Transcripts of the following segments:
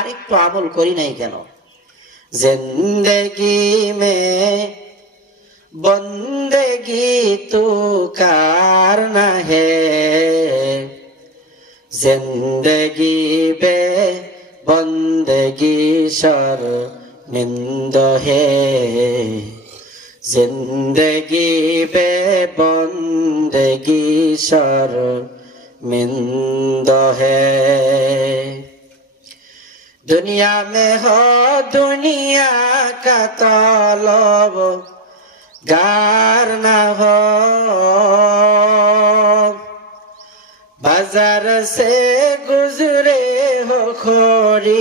আর একটু আমল করি নাই কেন? জিন্দগি মে বন্দগি তো কার না হে? জিন্দগি বে বন্দগি সর নিন্দ হে? জিন্দগি বে বন্দগি সর মিন্দ হে? দুনিয়া মে হুনিয়া কত লব গার না হাজার সে গুজরে হরি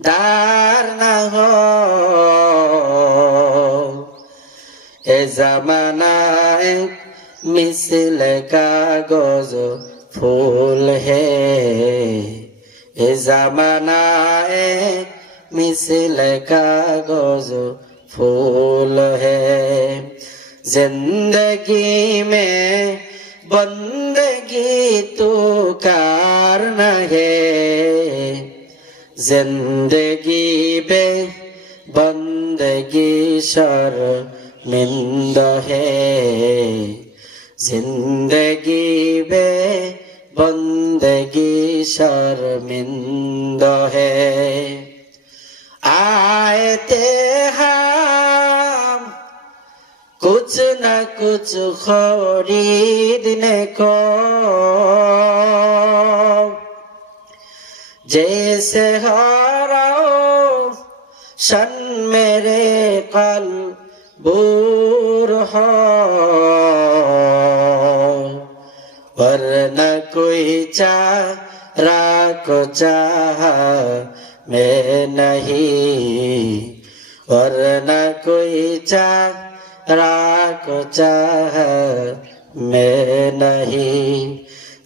দার না হ। জমানায় মিশলে কাগজ ফুল হে। এ জামানায় মিছিল কাগজ ফুল হে जिंदगी में बंदगी तू कार न है जिंदगी बे बंदगी शर मिंद है जिंदगी बे बंदगी शर्मिंद है आए थे हम कुछ न कुछ खरीदने को जैसे हराओ शन मेरे कल बूर हो वरन कोई चारा को चाह मैं नहीं। वरन कोई चारा को चाह मैं नहीं।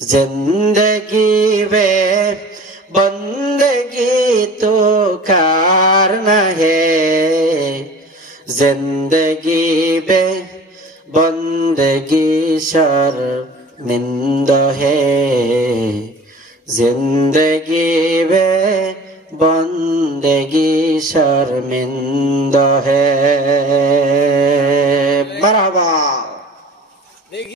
ज़िंदगी वे बंदगी तो कारण है। ज़िंदगी बे बंदगी शर्मिंद है जिंदगी बे बंदगी शर्मिंद है